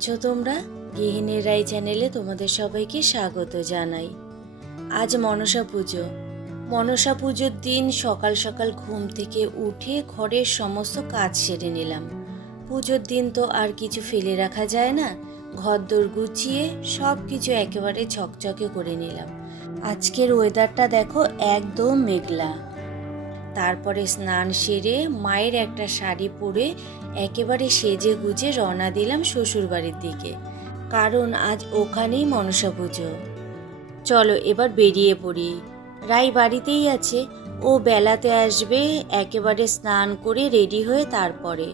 আছো তোমরা? গৃহিণীর রাই চ্যানেলে তোমাদের সবাইকে স্বাগত জানাই। আজ মনসা পুজো। মনসা পুজোর দিন সকাল সকাল ঘুম থেকে উঠে ঘরের সমস্ত কাজ সেরে নিলাম। পুজোর দিন তো আর কিছু ফেলে রাখা যায় না। ঘরদোর গুছিয়ে সব কিছু একেবারে ঝকঝকে করে নিলাম। আজকের ওয়েদারটা দেখো, একদম মেঘলা। তারপরে স্নান সেরে মায়ের একটা শাড়ি পরে একেবারে সেজে গুজে রওনা দিলাম শ্বশুরবাড়ির দিকে, কারণ আজ ওখানেই মনসা পুজো। চলো এবার বেরিয়ে পড়ি। রাই বাড়িতেই আছে, ও বেলাতে আসবে একেবারে স্নান করে রেডি হয়ে। তারপরে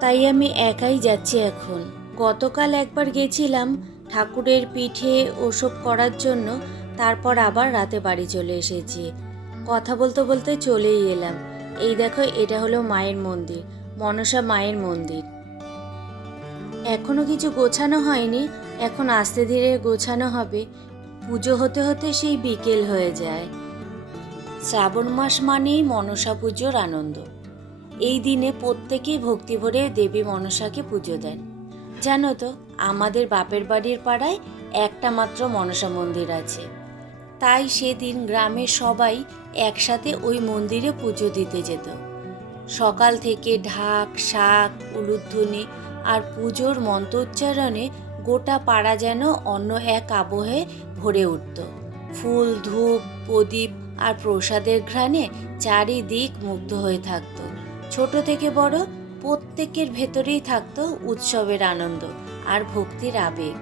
তাই আমি একাই যাচ্ছি এখন। গতকাল একবার গেছিলাম ঠাকুরের পিঠে ওসব করার জন্য, তারপর আবার রাতে বাড়ি চলে এসেছি। কথা বলতে বলতে চলেই এলাম। এই দেখো, এটা হলো মায়ের মন্দির, মনসা মায়ের মন্দির। এখনো কিছু গোছানো হয়নি, এখন আস্তে ধীরে গোছানো হবে। পুজো হতে হতে সেই বিকেল হয়ে যায়। শ্রাবণ মাস মানেই মনসা পুজোর আনন্দ। এই দিনে প্রত্যেকেই ভক্তি ভরে দেবী মনসাকে পুজো দেন। জানো তো, আমাদের বাপের বাড়ির পাড়ায় একটা মাত্র মনসা মন্দির আছে। তাই সেদিন গ্রামের সবাই একসাথে ওই মন্দিরে পুজো দিতে যেত। সকাল থেকে ঢাক, শাক, উলুধ্বনি আর পুজোর মন্ত্রোচ্চারণে গোটা পাড়া যেন অন্য এক আবহে ভরে উঠত। ফুল, ধূপ, প্রদীপ আর প্রসাদের ঘ্রাণে চারিদিক মুগ্ধ হয়ে থাকত। ছোট থেকে বড় প্রত্যেকের ভেতরেই থাকত উৎসবের আনন্দ আর ভক্তির আবেগ।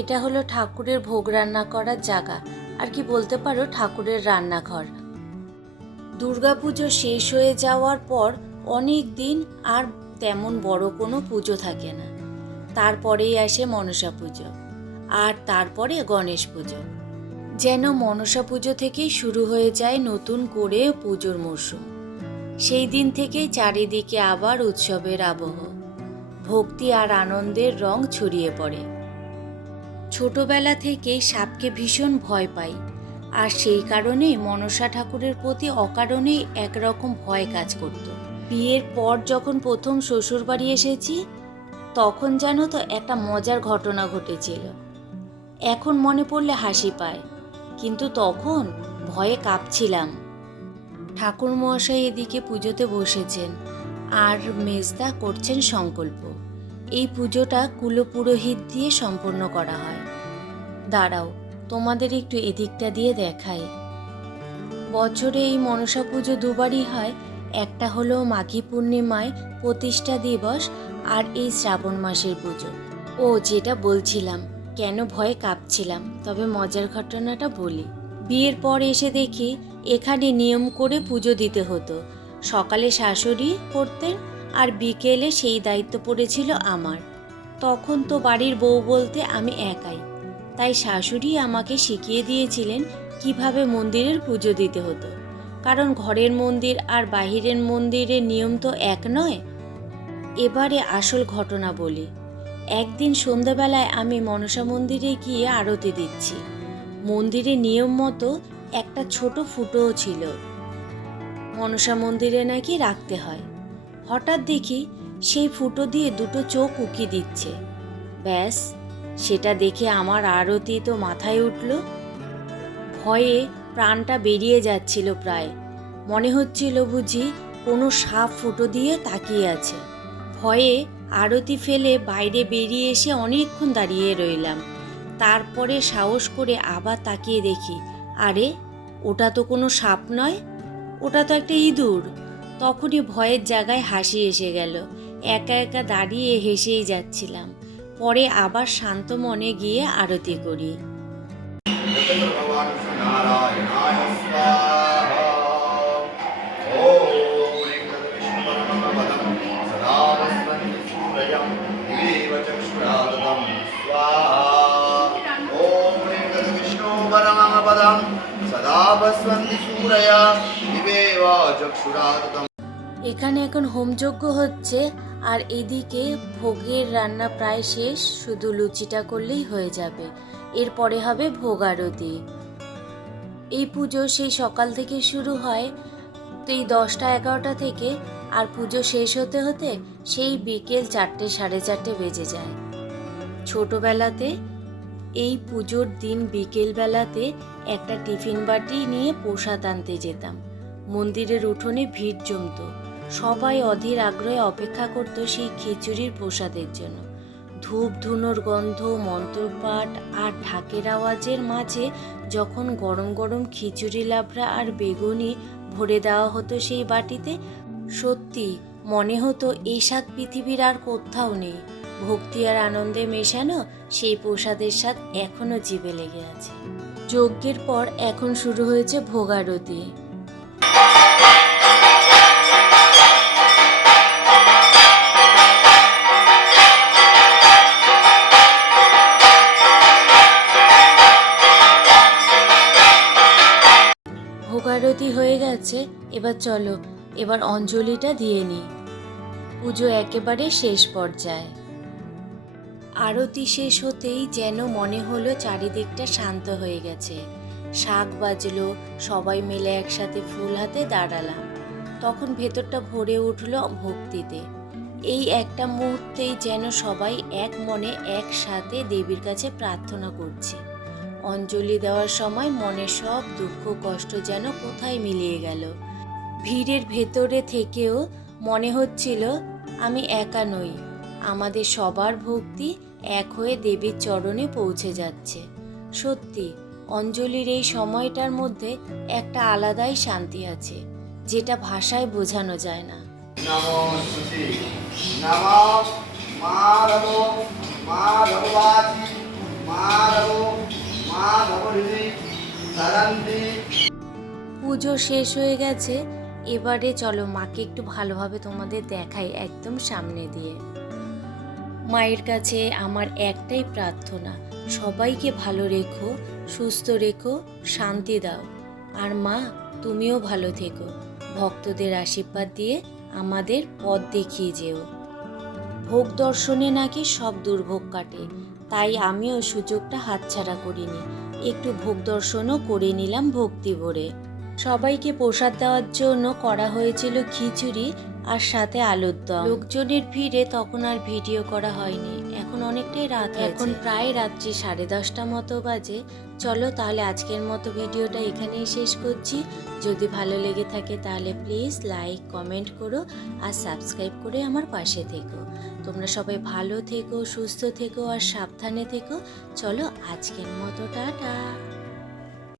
এটা হলো ঠাকুরের ভোগ রান্না করার জায়গা, আর কি বলতে পারো ঠাকুরের রান্নাঘর। দুর্গাপুজো শেষ হয়ে যাওয়ার পর অনেক দিন আর তেমন বড় কোনো পুজো থাকে না। তারপরেই আসে মনসা পুজো, আর তারপরে গণেশ পুজো। যেন মনসা পুজো থেকেই শুরু হয়ে যায় নতুন করে পুজোর মরশুম। সেই দিন থেকেই চারিদিকে আবার উৎসবের আবহ, ভক্তি আর আনন্দের রং ছড়িয়ে পড়ে। ছোটবেলা থেকেই সাপকে ভীষণ ভয় পাই, আর সেই কারণে মনসা ঠাকুরের প্রতি অকারণেই একরকম ভয় কাজ করত। বিয়ের পর যখন প্রথম শ্বশুর বাড়ি এসেছি, তখন জানো তো একটা মজার ঘটনা ঘটেছিল। এখন মনে পড়লে হাসি পায়, কিন্তু তখন ভয়ে কাঁপছিলাম। ঠাকুর মহাশয় এদিকে পুজোতে বসেছেন আর মেজদা করছেন সংকল্প। এই পুজোটা কুলপুরোহিত দিয়ে সম্পন্ন করা হয়। দাঁড়াও, তোমাদের একটু এদিকটা দিয়ে দেখাই। বছরে এই মনসা পুজো দুবারই হয়। একটা হলো মাঘী পূর্ণিমায় প্রতিষ্ঠা দিবস, আর এই শ্রাবণ মাসের পুজো। ও, যেটা বলছিলাম, কেন ভয়ে কাঁপছিলাম, তবে মজার ঘটনাটা বলি। বিয়ের পর এসে দেখি এখানে নিয়ম করে পুজো দিতে হতো। সকালে শাশুড়ি করতেন, আর বিকেলে সেই দায়িত্ব পড়েছিল আমার। তখন তো বাড়ির বউ বলতে আমি একাই, তাই শাশুড়ি আমাকে শিখিয়ে দিয়েছিলেন কিভাবে মন্দিরের পুজো দিতে হতো। কারণ ঘরের মন্দির আর বাহিরের মন্দিরের নিয়ম তো এক নয়। এবারে আসল ঘটনা বলি। একদিন সন্ধ্যাবেলায় আমি মনসা মন্দিরে গিয়ে আরতি দিচ্ছি। মন্দিরে নিয়ম মতো একটা ছোট ফুটোও ছিল, মনসা মন্দিরে নাকি রাখতে হয়। হঠাৎ দেখি সেই ফুটো দিয়ে দুটো চোখ উকি দিচ্ছে। ব্যাস, সেটা দেখে আমার আরতি তো মাথায় উঠল। ভয়ে প্রাণটা বেরিয়ে যাচ্ছিল প্রায়। মনে হচ্ছিল বুঝি কোনো সাপ ফুটো দিয়ে তাকিয়ে আছে। ভয়ে আরতি ফেলে বাইরে বেরিয়ে এসে অনেকক্ষণ দাঁড়িয়ে রইলাম। তারপরে সাহস করে আবার তাকিয়ে দেখি, আরে ওটা তো কোনো সাপ নয়, ওটা তো একটা ইঁদুর। তখনই ভয়ের জায়গায় হাসি এসে গেল। একা একা দাঁড়িয়ে হেসেই যাচ্ছিলাম। পরে আবার শান্ত মনে গিয়ে আরতি করি। पूरया दिवेव चक्षुरादतम्। এখানে এখন হোমযজ্ঞ হচ্ছে আর এদিকে ভোগের রান্না প্রায় শেষ, শুধু লুচিটা করলেই হয়ে যাবে। এরপরে হবে ভোগ আরতি। এই পুজো সেই সকাল থেকে শুরু হয়, তো এই 10টা-11টা থেকে, আর পুজো শেষ হতে হতে সেই বিকেল 4টে 4:30 বেজে যায়। ছোটবেলাতে এই পুজোর দিন বিকেলবেলাতে একটা টিফিন বাটি নিয়ে প্রসাদ আনতে যেতাম। মন্দিরের উঠোনে ভিড় জমতো, সবাই অধীর আগ্রহে অপেক্ষা করত সেই খিচুড়ির প্রসাদের জন্য। ধূপ ধুনোর গন্ধ, মন্ত্রপাঠ আর ঢাকের আওয়াজের মাঝে যখন গরম গরম খিচুড়ি লাবড়া আর বেগুনি ভরে দেওয়া হতো সেই বাটিতে, সত্যি মনে হতো এই স্বাদ পৃথিবীর আর কোথাও নেই। ভক্তি আর আনন্দে মেশানো সেই প্রসাদের স্বাদ এখনো জিভে লেগে আছে। যজ্ঞের পর এখন শুরু হয়েছে ভোগ আরতি। ভোগ আরতি হয়ে গেছে, এবার চলো এবার অঞ্জলিটা দিয়ে নিই। পুজো একেবারে শেষ পর্যায়ে। আরতি শেষ হতেই যেন মনে হলো চারিদিকটা শান্ত হয়ে গেছে। শাঁখ বাজলো, সবাই মিলে একসাথে ফুল হাতে দাঁড়ালাম। তখন ভেতরটা ভরে উঠল ভক্তিতে। এই একটা মুহূর্তেই যেন সবাই এক মনে একসাথে দেবীর কাছে প্রার্থনা করছি। অঞ্জলি দেওয়ার সময় মনের সব দুঃখ কষ্ট যেন কোথায় মিলিয়ে গেল। ভিড়ের ভেতরে থেকেও মনে হচ্ছিল আমি একা নই, আমাদের সবার ভক্তি এক হয়ে দেবীর চরণে পৌঁছে যাচ্ছে। সত্যি অঞ্জলির এই সময়টার মধ্যে একটা আলাদাই শান্তি আছে, যেটা ভাষায় বোঝানো যায় না। নমস্তুতে নমঃ মাধব মাধবাতি মাধব মাধবহৃদি সরন্তি। পুজো শেষ হয়ে গেছে, এবারে চলো মাকে একটু ভালোভাবে তোমাদের দেখাই একদম সামনে দিয়ে। মায়ের কাছে আমার একটাই প্রার্থনা, সবাইকে ভালো রেখো, সুস্থ রেখো, শান্তি দাও। আর মা তুমিও ভালো থেকো, ভক্তদের আশীর্বাদ দিয়ে আমাদের পথ দেখিয়ে যেও। ভোগ দর্শনে নাকি সব দুর্ভোগ কাটে, তাই আমিও সুযোগটা হাতছাড়া করিনি, একটু ভোগ দর্শনও করে নিলাম ভক্তি ভরে। সবাইকে প্রসাদ দেওয়ার জন্য করা হয়েছিল খিচুড়ি আর সাথে আলুর দম। লোকজনের ভিড়ে তখন আর ভিডিও করা হয়নি, এখন অনেকটাই রাত, এখন প্রায় রাত্রি 10:30 মতো বাজে। চলো তাহলে আজকের মতো ভিডিওটা এখানেই শেষ করছি। যদি ভালো লেগে থাকে তাহলে প্লিজ লাইক কমেন্ট করো আর সাবস্ক্রাইব করে আমার পাশে থেকো। তোমরা সবাই ভালো থেকো, সুস্থ থেকো আর সাবধানে থেকো। চলো আজকের মতো টাটা।